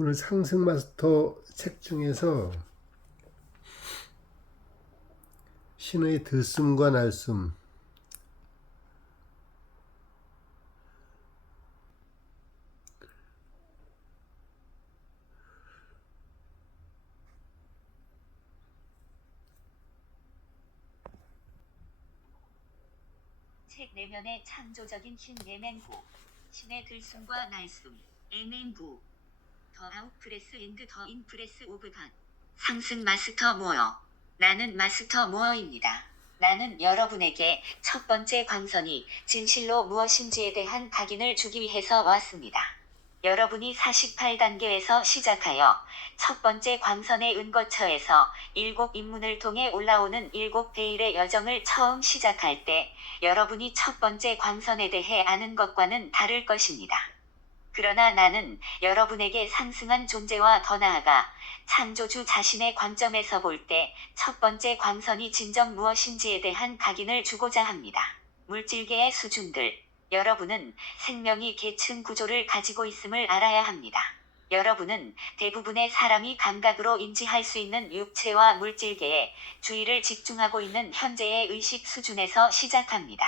오늘 상승 마스터 책 중에서 신의 들숨과 날숨, 책 내면의 창조적인 신 예맹구, 신의 들숨과 날숨, 예맹구, 더 아웃프레스 앤드 더 인프레스 오브 갓. 상승 마스터 모어. 나는 마스터 모어입니다. 나는 여러분에게 첫 번째 광선이 진실로 무엇인지에 대한 각인을 주기 위해서 왔습니다. 여러분이 48단계에서 시작하여 첫 번째 광선의 은거처에서 7입문을 통해 올라오는 7베일의 여정을 처음 시작할 때 여러분이 첫 번째 광선에 대해 아는 것과는 다를 것입니다. 그러나 나는 여러분에게 상승한 존재와 더 나아가 창조주 자신의 관점에서 볼 때 첫 번째 광선이 진정 무엇인지에 대한 각인을 주고자 합니다. 물질계의 수준들. 여러분은 생명이 계층 구조를 가지고 있음을 알아야 합니다. 여러분은 대부분의 사람이 감각으로 인지할 수 있는 육체와 물질계에 주의를 집중하고 있는 현재의 의식 수준에서 시작합니다.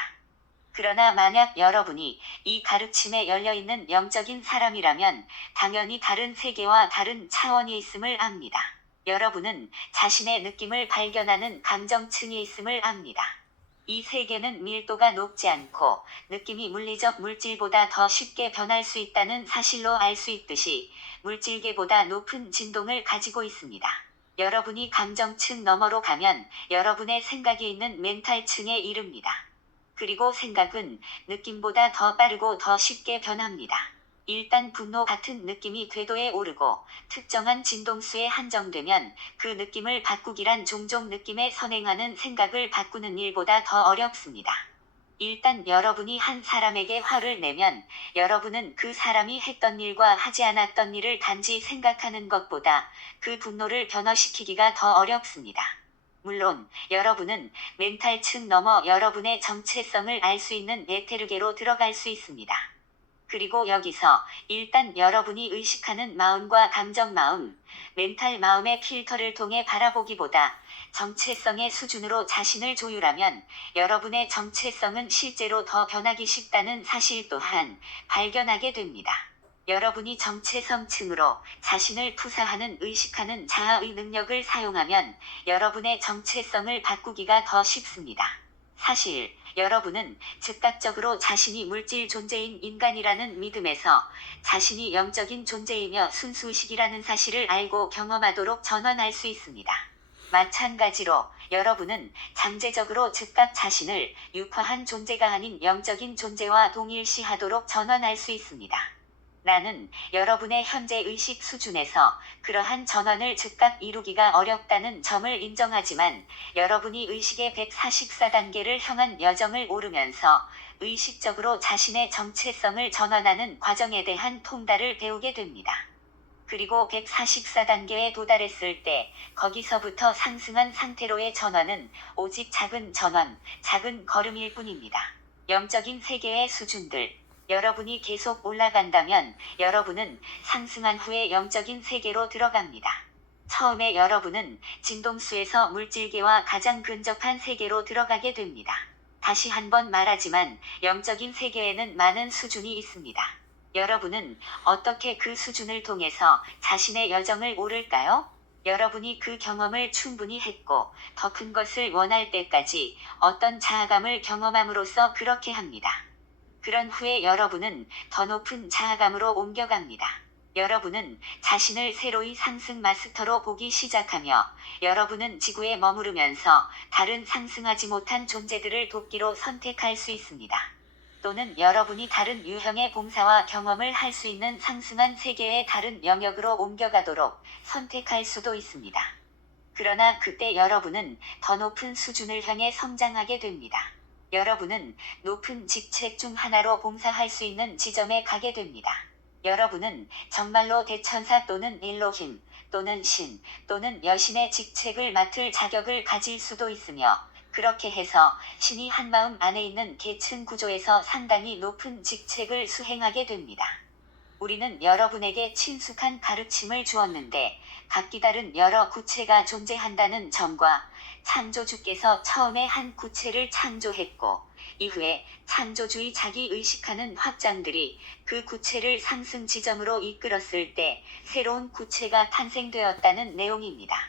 그러나 만약 여러분이 이 가르침에 열려있는 영적인 사람이라면 당연히 다른 세계와 다른 차원이 있음을 압니다. 여러분은 자신의 느낌을 발견하는 감정층이 있음을 압니다. 이 세계는 밀도가 높지 않고 느낌이 물리적 물질보다 더 쉽게 변할 수 있다는 사실로 알 수 있듯이 물질계보다 높은 진동을 가지고 있습니다. 여러분이 감정층 너머로 가면 여러분의 생각이 있는 멘탈층에 이릅니다. 그리고 생각은 느낌보다 더 빠르고 더 쉽게 변합니다. 일단 분노 같은 느낌이 궤도에 오르고 특정한 진동수에 한정되면 그 느낌을 바꾸기란 종종 느낌에 선행하는 생각을 바꾸는 일보다 더 어렵습니다. 일단 여러분이 한 사람에게 화를 내면 여러분은 그 사람이 했던 일과 하지 않았던 일을 단지 생각하는 것보다 그 분노를 변화시키기가 더 어렵습니다. 물론 여러분은 멘탈층 넘어 여러분의 정체성을 알 수 있는 에테르계로 들어갈 수 있습니다. 그리고 여기서 일단 여러분이 의식하는 마음과 감정 마음, 멘탈 마음의 필터를 통해 바라보기보다 정체성의 수준으로 자신을 조율하면 여러분의 정체성은 실제로 더 변하기 쉽다는 사실 또한 발견하게 됩니다. 여러분이 정체성층으로 자신을 투사하는 의식하는 자아의 능력을 사용하면 여러분의 정체성을 바꾸기가 더 쉽습니다. 사실 여러분은 즉각적으로 자신이 물질 존재인 인간이라는 믿음에서 자신이 영적인 존재이며 순수의식이라는 사실을 알고 경험하도록 전환할 수 있습니다. 마찬가지로 여러분은 잠재적으로 즉각 자신을 육화한 존재가 아닌 영적인 존재와 동일시하도록 전환할 수 있습니다. 나는 여러분의 현재 의식 수준에서 그러한 전환을 즉각 이루기가 어렵다는 점을 인정하지만 여러분이 의식의 144단계를 향한 여정을 오르면서 의식적으로 자신의 정체성을 전환하는 과정에 대한 통달을 배우게 됩니다. 그리고 144단계에 도달했을 때 거기서부터 상승한 상태로의 전환은 오직 작은 전환, 작은 걸음일 뿐입니다. 영적인 세계의 수준들. 여러분이 계속 올라간다면 여러분은 상승한 후에 영적인 세계로 들어갑니다. 처음에 여러분은 진동수에서 물질계와 가장 근접한 세계로 들어가게 됩니다. 다시 한번 말하지만 영적인 세계에는 많은 수준이 있습니다. 여러분은 어떻게 그 수준을 통해서 자신의 여정을 오를까요? 여러분이 그 경험을 충분히 했고 더 큰 것을 원할 때까지 어떤 자아감을 경험함으로써 그렇게 합니다. 그런 후에 여러분은 더 높은 자아감으로 옮겨갑니다. 여러분은 자신을 새로이 상승 마스터로 보기 시작하며 여러분은 지구에 머무르면서 다른 상승하지 못한 존재들을 돕기로 선택할 수 있습니다. 또는 여러분이 다른 유형의 봉사와 경험을 할 수 있는 상승한 세계의 다른 영역으로 옮겨가도록 선택할 수도 있습니다. 그러나 그때 여러분은 더 높은 수준을 향해 성장하게 됩니다. 여러분은 높은 직책 중 하나로 봉사할 수 있는 지점에 가게 됩니다. 여러분은 정말로 대천사 또는 일로힘 또는 신 또는 여신의 직책을 맡을 자격을 가질 수도 있으며 그렇게 해서 신이 한마음 안에 있는 계층 구조에서 상당히 높은 직책을 수행하게 됩니다. 우리는 여러분에게 친숙한 가르침을 주었는데 각기 다른 여러 구체가 존재한다는 점과 창조주께서 처음에 한 구체를 창조했고 이후에 창조주의 자기의식하는 확장들이 그 구체를 상승 지점으로 이끌었을 때 새로운 구체가 탄생되었다는 내용입니다.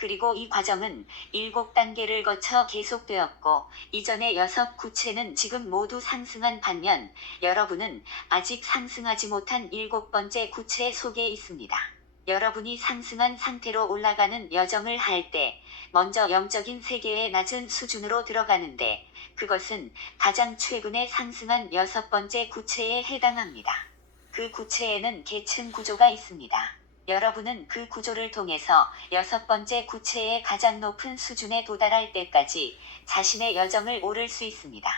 그리고 이 과정은 7단계를 거쳐 계속되었고 이전의 6구체는 지금 모두 상승한 반면 여러분은 아직 상승하지 못한 7번째 구체 속에 있습니다. 여러분이 상승한 상태로 올라가는 여정을 할 때 먼저 영적인 세계의 낮은 수준으로 들어가는데 그것은 가장 최근에 상승한 6번째 구체에 해당합니다. 그 구체에는 계층 구조가 있습니다. 여러분은 그 구조를 통해서 6번째 구체의 가장 높은 수준에 도달할 때까지 자신의 여정을 오를 수 있습니다.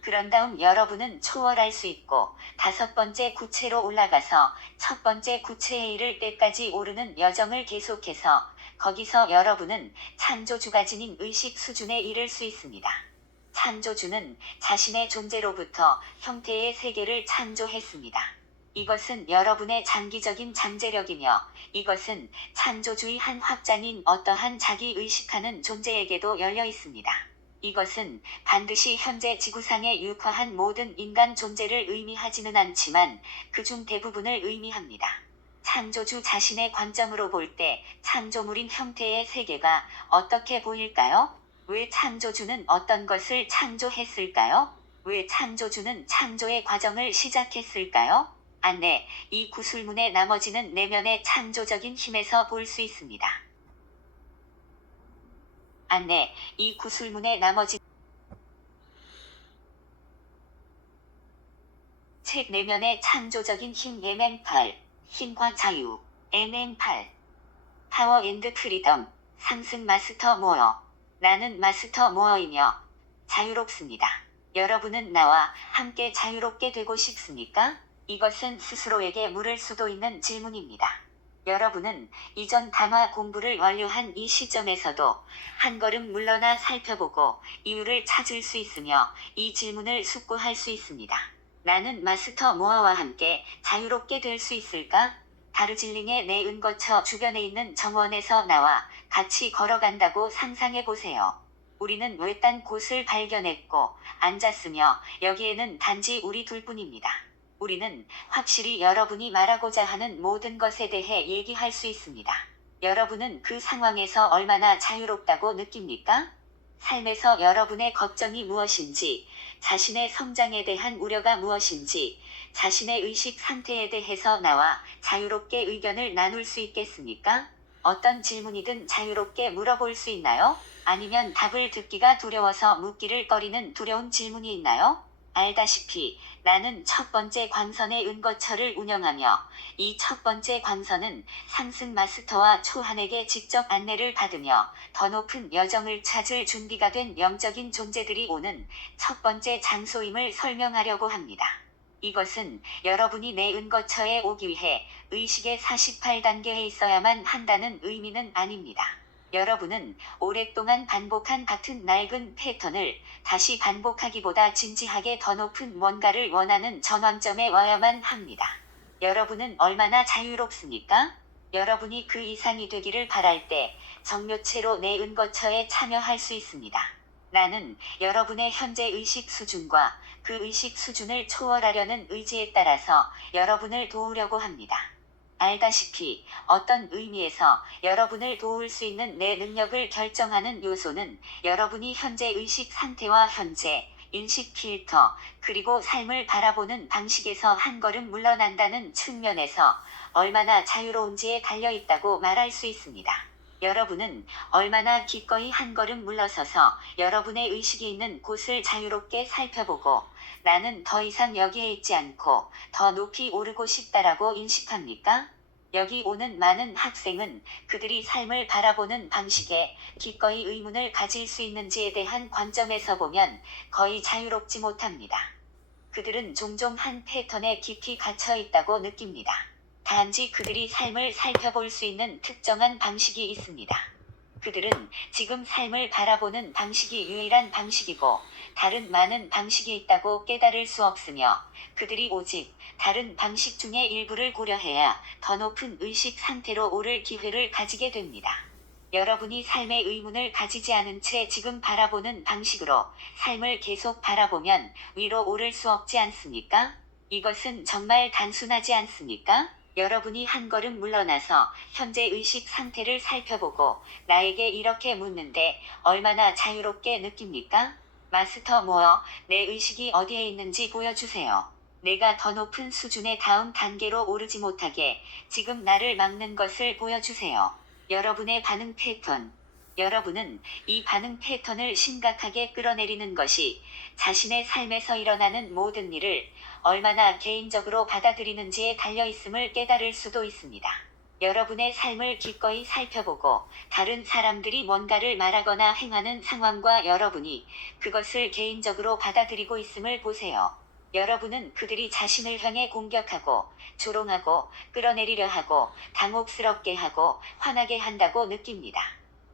그런 다음 여러분은 초월할 수 있고 5번째 구체로 올라가서 첫 번째 구체에 이를 때까지 오르는 여정을 계속해서 거기서 여러분은 창조주가 지닌 의식 수준에 이를 수 있습니다. 창조주는 자신의 존재로부터 형태의 세계를 창조했습니다. 이것은 여러분의 장기적인 잠재력이며 이것은 창조주의 한 확장인 어떠한 자기의식하는 존재에게도 열려 있습니다. 이것은 반드시 현재 지구상에 육화한 모든 인간 존재를 의미하지는 않지만 그중 대부분을 의미합니다. 창조주 자신의 관점으로 볼 때 창조물인 형태의 세계가 어떻게 보일까요? 왜 창조주는 어떤 것을 창조했을까요? 왜 창조주는 창조의 과정을 시작했을까요? 안내, 이 구술문의 나머지는 내면의 창조적인 힘에서 볼 수 있습니다. 안내, 이 구술문의 나머지 책 내면의 창조적인 힘 예멘 8, 힘과 자유, NN 8, 파워 앤드 프리덤, 상승 마스터 모어, 나는 마스터 모어이며 자유롭습니다. 여러분은 나와 함께 자유롭게 되고 싶습니까? 이것은 스스로에게 물을 수도 있는 질문입니다. 여러분은 이전 단화 공부를 완료한 이 시점에서도 한 걸음 물러나 살펴보고 이유를 찾을 수 있으며 이 질문을 숙고할 수 있습니다. 나는 마스터 모아와 함께 자유롭게 될 수 있을까? 다르질링의 내 은거처 주변에 있는 정원에서 나와 같이 걸어간다고 상상해 보세요. 우리는 외딴 곳을 발견했고 앉았으며 여기에는 단지 우리 둘뿐입니다. 우리는 확실히 여러분이 말하고자 하는 모든 것에 대해 얘기할 수 있습니다. 여러분은 그 상황에서 얼마나 자유롭다고 느낍니까? 삶에서 여러분의 걱정이 무엇인지, 자신의 성장에 대한 우려가 무엇인지, 자신의 의식 상태에 대해서 나와 자유롭게 의견을 나눌 수 있겠습니까? 어떤 질문이든 자유롭게 물어볼 수 있나요? 아니면 답을 듣기가 두려워서 묻기를 꺼리는 두려운 질문이 있나요? 알다시피 나는 첫 번째 광선의 은거처를 운영하며 이 첫 번째 광선은 상승 마스터와 초한에게 직접 안내를 받으며 더 높은 여정을 찾을 준비가 된 영적인 존재들이 오는 첫 번째 장소임을 설명하려고 합니다. 이것은 여러분이 내 은거처에 오기 위해 의식의 48단계에 있어야만 한다는 의미는 아닙니다. 여러분은 오랫동안 반복한 같은 낡은 패턴을 다시 반복하기보다 진지하게 더 높은 뭔가를 원하는 전환점에 와야만 합니다. 여러분은 얼마나 자유롭습니까? 여러분이 그 이상이 되기를 바랄 때 정묘체로 내 은거처에 참여할 수 있습니다. 나는 여러분의 현재 의식 수준과 그 의식 수준을 초월하려는 의지에 따라서 여러분을 도우려고 합니다. 알다시피 어떤 의미에서 여러분을 도울 수 있는 내 능력을 결정하는 요소는 여러분이 현재 의식 상태와 현재 인식 필터 그리고 삶을 바라보는 방식에서 한 걸음 물러난다는 측면에서 얼마나 자유로운지에 달려있다고 말할 수 있습니다. 여러분은 얼마나 기꺼이 한 걸음 물러서서 여러분의 의식이 있는 곳을 자유롭게 살펴보고 나는 더 이상 여기에 있지 않고 더 높이 오르고 싶다라고 인식합니까? 여기 오는 많은 학생은 그들이 삶을 바라보는 방식에 기꺼이 의문을 가질 수 있는지에 대한 관점에서 보면 거의 자유롭지 못합니다. 그들은 종종 한 패턴에 깊이 갇혀 있다고 느낍니다. 단지 그들이 삶을 살펴볼 수 있는 특정한 방식이 있습니다. 그들은 지금 삶을 바라보는 방식이 유일한 방식이고 다른 많은 방식이 있다고 깨달을 수 없으며 그들이 오직 다른 방식 중에 일부를 고려해야 더 높은 의식 상태로 오를 기회를 가지게 됩니다. 여러분이 삶의 의문을 가지지 않은 채 지금 바라보는 방식으로 삶을 계속 바라보면 위로 오를 수 없지 않습니까? 이것은 정말 단순하지 않습니까? 여러분이 한 걸음 물러나서 현재 의식 상태를 살펴보고 나에게 이렇게 묻는데 얼마나 자유롭게 느낍니까? 마스터 모어, 내 의식이 어디에 있는지 보여주세요. 내가 더 높은 수준의 다음 단계로 오르지 못하게 지금 나를 막는 것을 보여주세요. 여러분의 반응 패턴. 여러분은 이 반응 패턴을 심각하게 끌어내리는 것이 자신의 삶에서 일어나는 모든 일을 얼마나 개인적으로 받아들이는지에 달려있음을 깨달을 수도 있습니다. 여러분의 삶을 기꺼이 살펴보고 다른 사람들이 뭔가를 말하거나 행하는 상황과 여러분이 그것을 개인적으로 받아들이고 있음을 보세요. 여러분은 그들이 자신을 향해 공격하고 조롱하고 끌어내리려 하고 당혹스럽게 하고 화나게 한다고 느낍니다.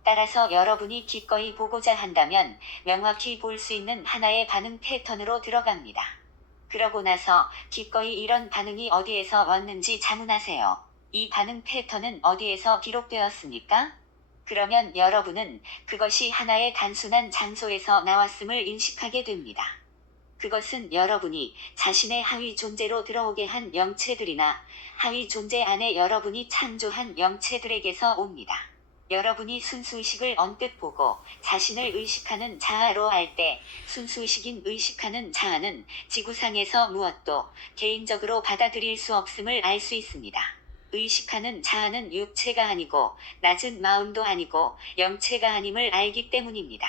따라서 여러분이 기꺼이 보고자 한다면 명확히 볼 수 있는 하나의 반응 패턴으로 들어갑니다. 그러고 나서 기꺼이 이런 반응이 어디에서 왔는지 자문하세요. 이 반응 패턴은 어디에서 기록되었습니까? 그러면 여러분은 그것이 하나의 단순한 장소에서 나왔음을 인식하게 됩니다. 그것은 여러분이 자신의 하위 존재로 들어오게 한 영체들이나 하위 존재 안에 여러분이 창조한 영체들에게서 옵니다. 여러분이 순수의식을 언뜻 보고 자신을 의식하는 자아로 알 때 순수의식인 의식하는 자아는 지구상에서 무엇도 개인적으로 받아들일 수 없음을 알 수 있습니다. 의식하는 자아는 육체가 아니고 낮은 마음도 아니고 영체가 아님을 알기 때문입니다.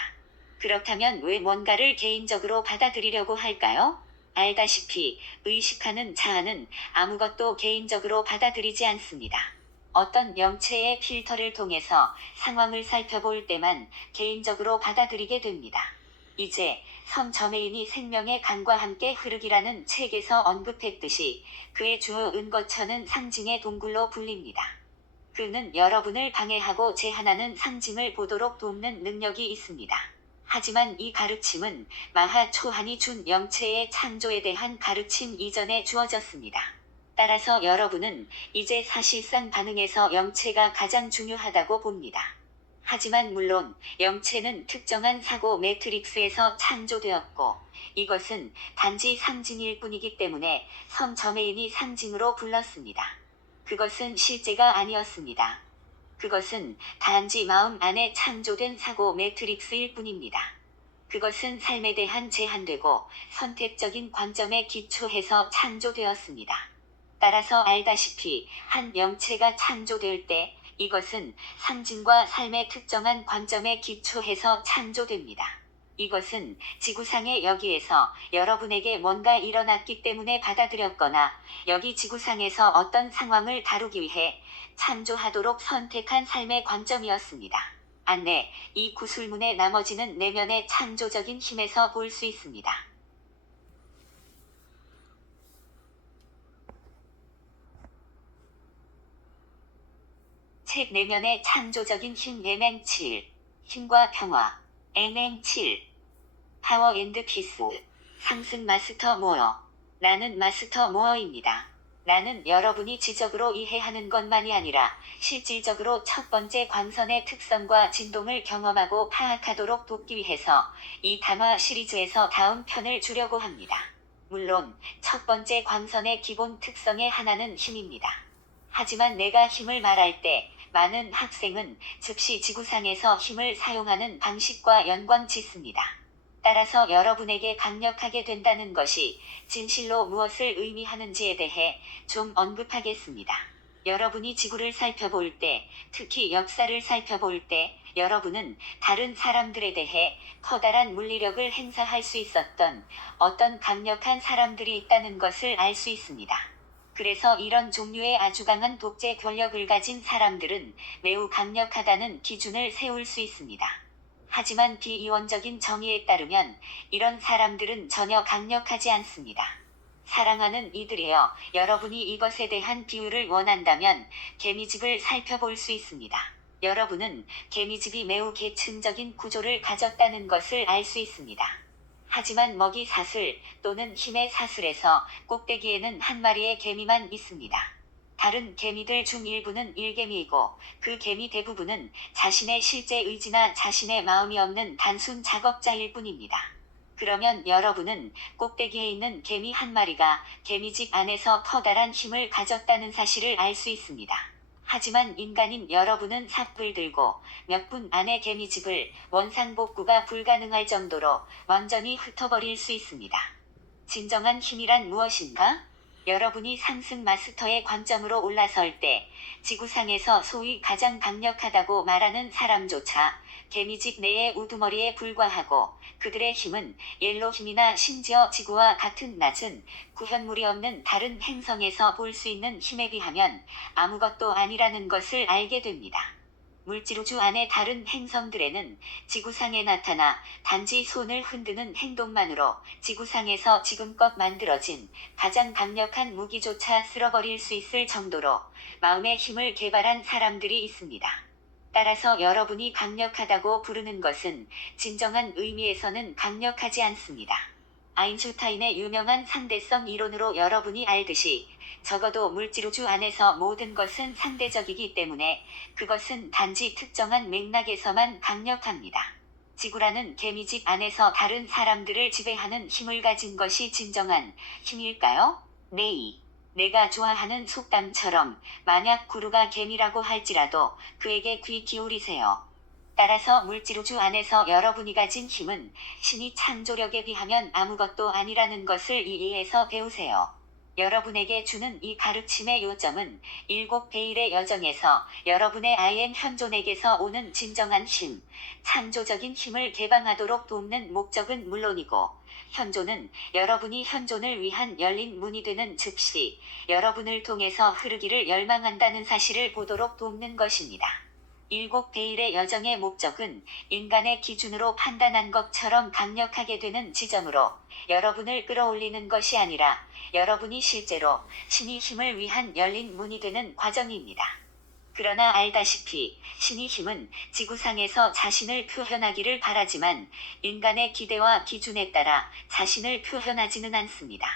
그렇다면 왜 뭔가를 개인적으로 받아들이려고 할까요? 알다시피 의식하는 자아는 아무것도 개인적으로 받아들이지 않습니다. 어떤 영체의 필터를 통해서 상황을 살펴볼 때만 개인적으로 받아들이게 됩니다. 이제 성 저메인이 생명의 강과 함께 흐르기라는 책에서 언급했듯이 그의 주요 은거처는 상징의 동굴로 불립니다. 그는 여러분을 방해하고 제한하는 상징을 보도록 돕는 능력이 있습니다. 하지만 이 가르침은 마하 초한이 준 영체의 창조에 대한 가르침 이전에 주어졌습니다. 따라서 여러분은 이제 사실상 반응에서 영체가 가장 중요하다고 봅니다. 하지만 물론 영체는 특정한 사고 매트릭스에서 창조되었고 이것은 단지 상징일 뿐이기 때문에 성 저메인이 상징으로 불렀습니다. 그것은 실제가 아니었습니다. 그것은 단지 마음 안에 창조된 사고 매트릭스일 뿐입니다. 그것은 삶에 대한 제한되고 선택적인 관점에 기초해서 창조되었습니다. 따라서 알다시피 한 영체가 창조될 때 이것은 상징과 삶의 특정한 관점에 기초해서 창조됩니다. 이것은 지구상의 여기에서 여러분에게 뭔가 일어났기 때문에 받아들였거나 여기 지구상에서 어떤 상황을 다루기 위해 창조하도록 선택한 삶의 관점이었습니다. 안내, 이 구술문의 나머지는 내면의 창조적인 힘에서 볼 수 있습니다. 책 내면의 창조적인 힘 예맹 7. 힘과 평화. 예맹 7. 파워 앤드 피스. 상승 마스터 모어. 나는 마스터 모어입니다. 나는 여러분이 지적으로 이해하는 것만이 아니라 실질적으로 첫 번째 광선의 특성과 진동을 경험하고 파악하도록 돕기 위해서 이 담화 시리즈에서 다음 편을 주려고 합니다. 물론 첫 번째 광선의 기본 특성의 하나는 힘입니다. 하지만 내가 힘을 말할 때 많은 학생은 즉시 지구상에서 힘을 사용하는 방식과 연관짓습니다. 따라서 여러분에게 강력하게 된다는 것이 진실로 무엇을 의미하는지에 대해 좀 언급하겠습니다. 여러분이 지구를 살펴볼 때, 특히 역사를 살펴볼 때, 여러분은 다른 사람들에 대해 커다란 물리력을 행사할 수 있었던 어떤 강력한 사람들이 있다는 것을 알 수 있습니다. 그래서 이런 종류의 아주 강한 독재 권력을 가진 사람들은 매우 강력하다는 기준을 세울 수 있습니다. 하지만 비이원적인 정의에 따르면 이런 사람들은 전혀 강력하지 않습니다. 사랑하는 이들이여, 여러분이 이것에 대한 비유를 원한다면 개미집을 살펴볼 수 있습니다. 여러분은 개미집이 매우 계층적인 구조를 가졌다는 것을 알 수 있습니다. 하지만 먹이 사슬 또는 힘의 사슬에서 꼭대기에는 한 마리의 개미만 있습니다. 다른 개미들 중 일부는 일개미이고 그 개미 대부분은 자신의 실제 의지나 자신의 마음이 없는 단순 작업자일 뿐입니다. 그러면 여러분은 꼭대기에 있는 개미 한 마리가 개미집 안에서 커다란 힘을 가졌다는 사실을 알 수 있습니다. 하지만 인간인 여러분은 삽을 들고 몇 분 안에 개미집을 원상복구가 불가능할 정도로 완전히 흩어버릴 수 있습니다. 진정한 힘이란 무엇인가? 여러분이 상승 마스터의 관점으로 올라설 때 지구상에서 소위 가장 강력하다고 말하는 사람조차 개미집 내의 우두머리에 불과하고 그들의 힘은 옐로힘이나 심지어 지구와 같은 낮은 구현물이 없는 다른 행성에서 볼 수 있는 힘에 비하면 아무것도 아니라는 것을 알게 됩니다. 물질우주 안의 다른 행성들에는 지구상에 나타나 단지 손을 흔드는 행동만으로 지구상에서 지금껏 만들어진 가장 강력한 무기조차 쓸어버릴 수 있을 정도로 마음의 힘을 개발한 사람들이 있습니다. 따라서 여러분이 강력하다고 부르는 것은 진정한 의미에서는 강력하지 않습니다. 아인슈타인의 유명한 상대성 이론으로 여러분이 알듯이 적어도 물질우주 안에서 모든 것은 상대적이기 때문에 그것은 단지 특정한 맥락에서만 강력합니다. 지구라는 개미집 안에서 다른 사람들을 지배하는 힘을 가진 것이 진정한 힘일까요? 네. 내가 좋아하는 속담처럼 만약 구루가 개미라고 할지라도 그에게 귀 기울이세요. 따라서 물질우주 안에서 여러분이 가진 힘은 신이 창조력에 비하면 아무것도 아니라는 것을 이해해서 배우세요. 여러분에게 주는 이 가르침의 요점은 7베일의 여정에서 여러분의 I am 현존에게서 오는 진정한 힘, 창조적인 힘을 개방하도록 돕는 목적은 물론이고 현존은 여러분이 현존을 위한 열린 문이 되는 즉시 여러분을 통해서 흐르기를 열망한다는 사실을 보도록 돕는 것입니다. 7베일의 여정의 목적은 인간의 기준으로 판단한 것처럼 강력하게 되는 지점으로 여러분을 끌어올리는 것이 아니라 여러분이 실제로 신의 힘을 위한 열린 문이 되는 과정입니다. 그러나 알다시피 신의 힘은 지구상에서 자신을 표현하기를 바라지만 인간의 기대와 기준에 따라 자신을 표현하지는 않습니다.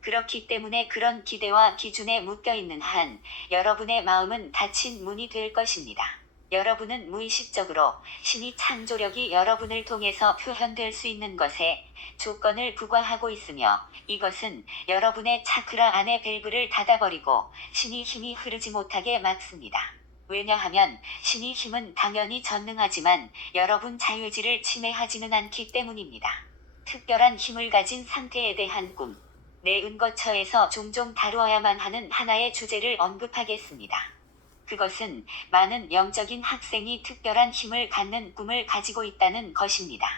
그렇기 때문에 그런 기대와 기준에 묶여있는 한 여러분의 마음은 닫힌 문이 될 것입니다. 여러분은 무의식적으로 신의 창조력이 여러분을 통해서 표현될 수 있는 것에 조건을 부과하고 있으며 이것은 여러분의 차크라 안의 밸브를 닫아버리고 신의 힘이 흐르지 못하게 막습니다. 왜냐하면 신의 힘은 당연히 전능하지만 여러분 자유의지를 침해하지는 않기 때문입니다. 특별한 힘을 가진 상태에 대한 꿈. 내 은거처에서 종종 다루어야만 하는 하나의 주제를 언급하겠습니다. 그것은 많은 영적인 학생이 특별한 힘을 갖는 꿈을 가지고 있다는 것입니다.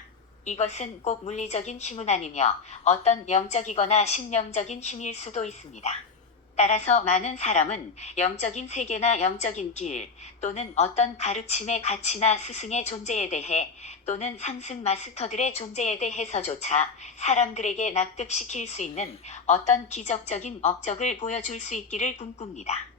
이것은 꼭 물리적인 힘은 아니며 어떤 영적이거나 신령적인 힘일 수도 있습니다. 따라서 많은 사람은 영적인 세계나 영적인 길 또는 어떤 가르침의 가치나 스승의 존재에 대해 또는 상승 마스터들의 존재에 대해서조차 사람들에게 납득시킬 수 있는 어떤 기적적인 업적을 보여줄 수 있기를 꿈꿉니다.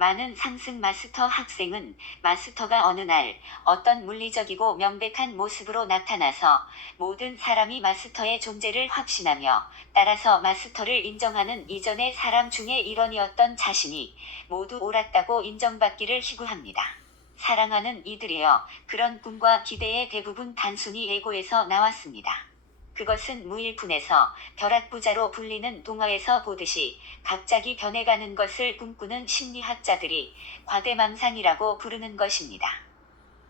많은 상승 마스터 학생은 마스터가 어느 날 어떤 물리적이고 명백한 모습으로 나타나서 모든 사람이 마스터의 존재를 확신하며 따라서 마스터를 인정하는 이전의 사람 중에 일원이었던 자신이 모두 옳았다고 인정받기를 희구합니다. 사랑하는 이들이여, 그런 꿈과 기대의 대부분 단순히 에고에서 나왔습니다. 그것은 무일푼에서 벼락부자로 불리는 동화에서 보듯이 갑자기 변해가는 것을 꿈꾸는 심리학자들이 과대망상이라고 부르는 것입니다.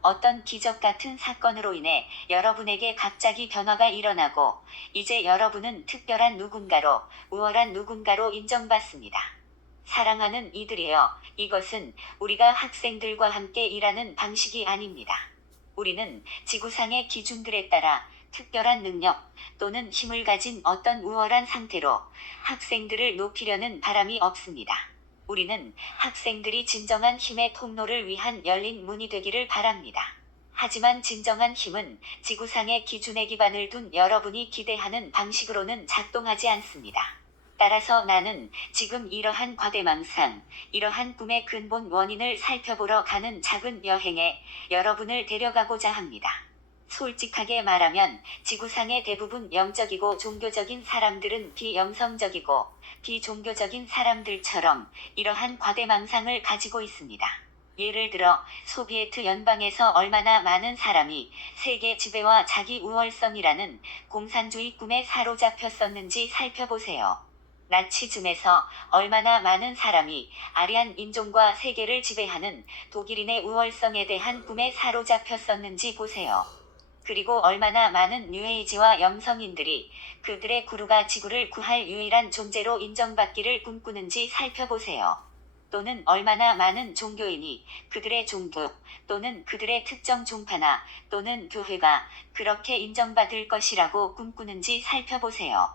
어떤 기적 같은 사건으로 인해 여러분에게 갑자기 변화가 일어나고 이제 여러분은 특별한 누군가로, 우월한 누군가로 인정받습니다. 사랑하는 이들이여, 이것은 우리가 학생들과 함께 일하는 방식이 아닙니다. 우리는 지구상의 기준들에 따라 특별한 능력 또는 힘을 가진 어떤 우월한 상태로 학생들을 높이려는 바람이 없습니다. 우리는 학생들이 진정한 힘의 통로를 위한 열린 문이 되기를 바랍니다. 하지만 진정한 힘은 지구상의 기준에 기반을 둔 여러분이 기대하는 방식으로는 작동하지 않습니다. 따라서 나는 지금 이러한 과대망상, 이러한 꿈의 근본 원인을 살펴보러 가는 작은 여행에 여러분을 데려가고자 합니다. 솔직하게 말하면 지구상의 대부분 영적이고 종교적인 사람들은 비영성적이고 비종교적인 사람들처럼 이러한 과대망상을 가지고 있습니다. 예를 들어 소비에트 연방에서 얼마나 많은 사람이 세계 지배와 자기 우월성이라는 공산주의 꿈에 사로잡혔었는지 살펴보세요. 나치즘에서 얼마나 많은 사람이 아리안 인종과 세계를 지배하는 독일인의 우월성에 대한 꿈에 사로잡혔었는지 보세요. 그리고 얼마나 많은 뉴에이지와 영성인들이 그들의 구루가 지구를 구할 유일한 존재로 인정받기를 꿈꾸는지 살펴보세요. 또는 얼마나 많은 종교인이 그들의 종교 또는 그들의 특정 종파나 또는 교회가 그렇게 인정받을 것이라고 꿈꾸는지 살펴보세요.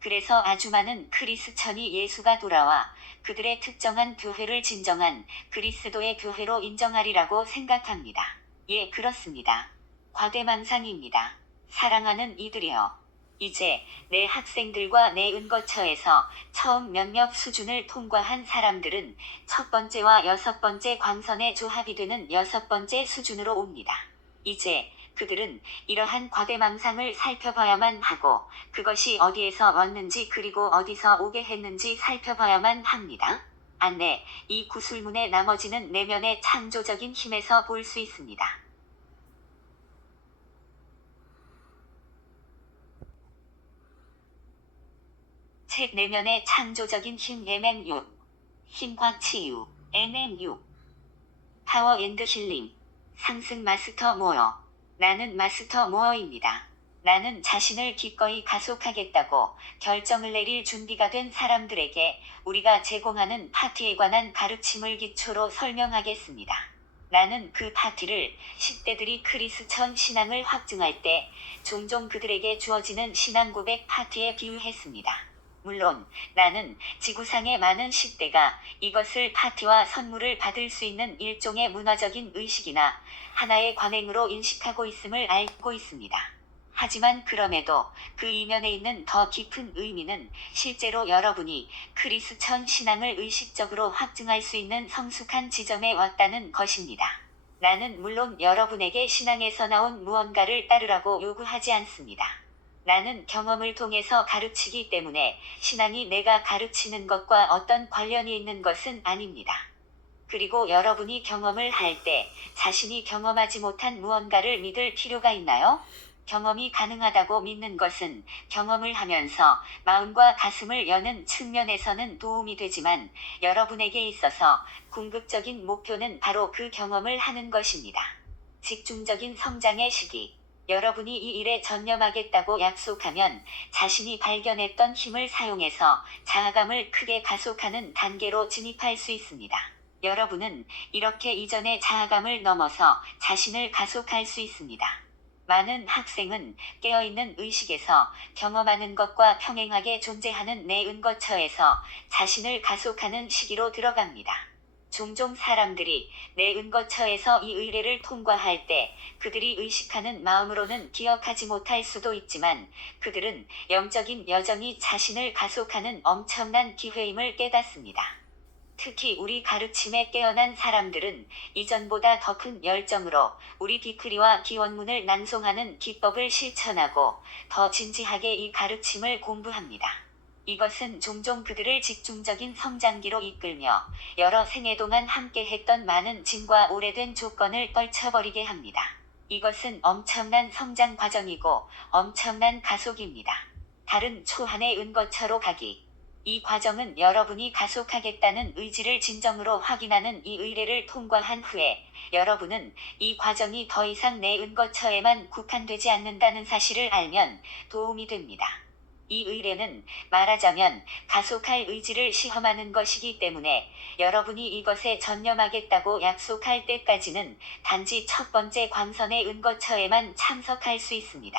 그래서 아주 많은 크리스천이 예수가 돌아와 그들의 특정한 교회를 진정한 그리스도의 교회로 인정하리라고 생각합니다. 예, 그렇습니다. 과대망상입니다. 사랑하는 이들이여. 이제 내 학생들과 내 은거처에서 처음 몇몇 수준을 통과한 사람들은 첫 번째와 여섯 번째 광선의 조합이 되는 여섯 번째 수준으로 옵니다. 이제 그들은 이러한 과대망상을 살펴봐야만 하고 그것이 어디에서 왔는지 그리고 어디서 오게 했는지 살펴봐야만 합니다. 안내, 이 구술문의 나머지는 내면의 창조적인 힘에서 볼 수 있습니다. 책 내면의 창조적인 힘 MN6 힘과 치유 NN6 파워 앤드 힐링 상승 마스터 모어 나는 마스터 모어입니다. 나는 자신을 기꺼이 가속하겠다고 결정을 내릴 준비가 된 사람들에게 우리가 제공하는 파티에 관한 가르침을 기초로 설명하겠습니다. 나는 그 파티를 10대들이 크리스천 신앙을 확증할 때 종종 그들에게 주어지는 신앙 고백 파티에 비유했습니다. 물론 나는 지구상의 많은 10대가 이것을 파티와 선물을 받을 수 있는 일종의 문화적인 의식이나 하나의 관행으로 인식하고 있음을 알고 있습니다. 하지만 그럼에도 그 이면에 있는 더 깊은 의미는 실제로 여러분이 크리스천 신앙을 의식적으로 확증할 수 있는 성숙한 지점에 왔다는 것입니다. 나는 물론 여러분에게 신앙에서 나온 무언가를 따르라고 요구하지 않습니다. 나는 경험을 통해서 가르치기 때문에 신앙이 내가 가르치는 것과 어떤 관련이 있는 것은 아닙니다. 그리고 여러분이 경험을 할 때 자신이 경험하지 못한 무언가를 믿을 필요가 있나요? 경험이 가능하다고 믿는 것은 경험을 하면서 마음과 가슴을 여는 측면에서는 도움이 되지만 여러분에게 있어서 궁극적인 목표는 바로 그 경험을 하는 것입니다. 집중적인 성장의 시기. 여러분이 이 일에 전념하겠다고 약속하면 자신이 발견했던 힘을 사용해서 자아감을 크게 가속하는 단계로 진입할 수 있습니다. 여러분은 이렇게 이전의 자아감을 넘어서 자신을 가속할 수 있습니다. 많은 학생은 깨어있는 의식에서 경험하는 것과 평행하게 존재하는 내 은거처에서 자신을 가속하는 시기로 들어갑니다. 종종 사람들이 내 은거처에서 이 의례를 통과할 때 그들이 의식하는 마음으로는 기억하지 못할 수도 있지만 그들은 영적인 여정이 자신을 가속하는 엄청난 기회임을 깨닫습니다. 특히 우리 가르침에 깨어난 사람들은 이전보다 더 큰 열정으로 우리 디크리와 기원문을 낭송하는 기법을 실천하고 더 진지하게 이 가르침을 공부합니다. 이것은 종종 그들을 집중적인 성장기로 이끌며 여러 생애 동안 함께했던 많은 짐과 오래된 조건을 떨쳐버리게 합니다. 이것은 엄청난 성장 과정이고 엄청난 가속입니다. 다른 초한의 은거처로 가기. 이 과정은 여러분이 가속하겠다는 의지를 진정으로 확인하는 이 의례를 통과한 후에 여러분은 이 과정이 더 이상 내 은거처에만 국한되지 않는다는 사실을 알면 도움이 됩니다. 이 의례는 말하자면 가속할 의지를 시험하는 것이기 때문에 여러분이 이것에 전념하겠다고 약속할 때까지는 단지 첫 번째 광선의 은거처에만 참석할 수 있습니다.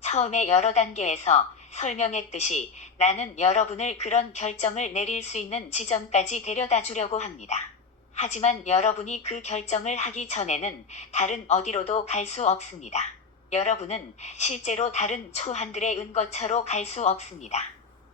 처음에 여러 단계에서 설명했듯이 나는 여러분을 그런 결정을 내릴 수 있는 지점까지 데려다 주려고 합니다. 하지만 여러분이 그 결정을 하기 전에는 다른 어디로도 갈 수 없습니다. 여러분은 실제로 다른 초한들의 은거처로 갈 수 없습니다.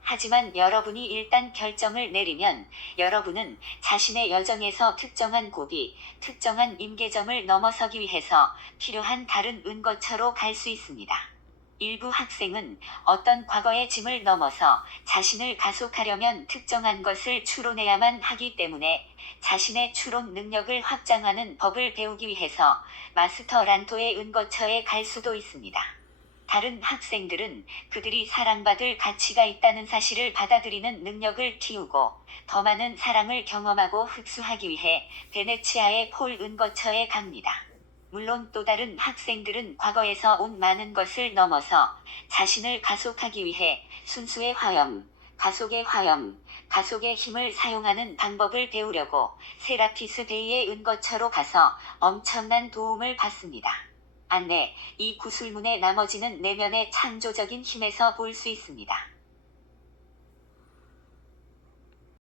하지만 여러분이 일단 결정을 내리면 여러분은 자신의 여정에서 특정한 고비, 특정한 임계점을 넘어서기 위해서 필요한 다른 은거처로 갈 수 있습니다. 일부 학생은 어떤 과거의 짐을 넘어서 자신을 가속하려면 특정한 것을 추론해야만 하기 때문에 자신의 추론 능력을 확장하는 법을 배우기 위해서 마스터 란토의 은거처에 갈 수도 있습니다. 다른 학생들은 그들이 사랑받을 가치가 있다는 사실을 받아들이는 능력을 키우고 더 많은 사랑을 경험하고 흡수하기 위해 베네치아의 폴 은거처에 갑니다. 물론 또 다른 학생들은 과거에서 온 많은 것을 넘어서 자신을 가속하기 위해 순수의 화염, 가속의 힘을 사용하는 방법을 배우려고 세라피스 데이의 은거처로 가서 엄청난 도움을 받습니다. 안내, 이 구술문의 나머지는 내면의 창조적인 힘에서 볼 수 있습니다.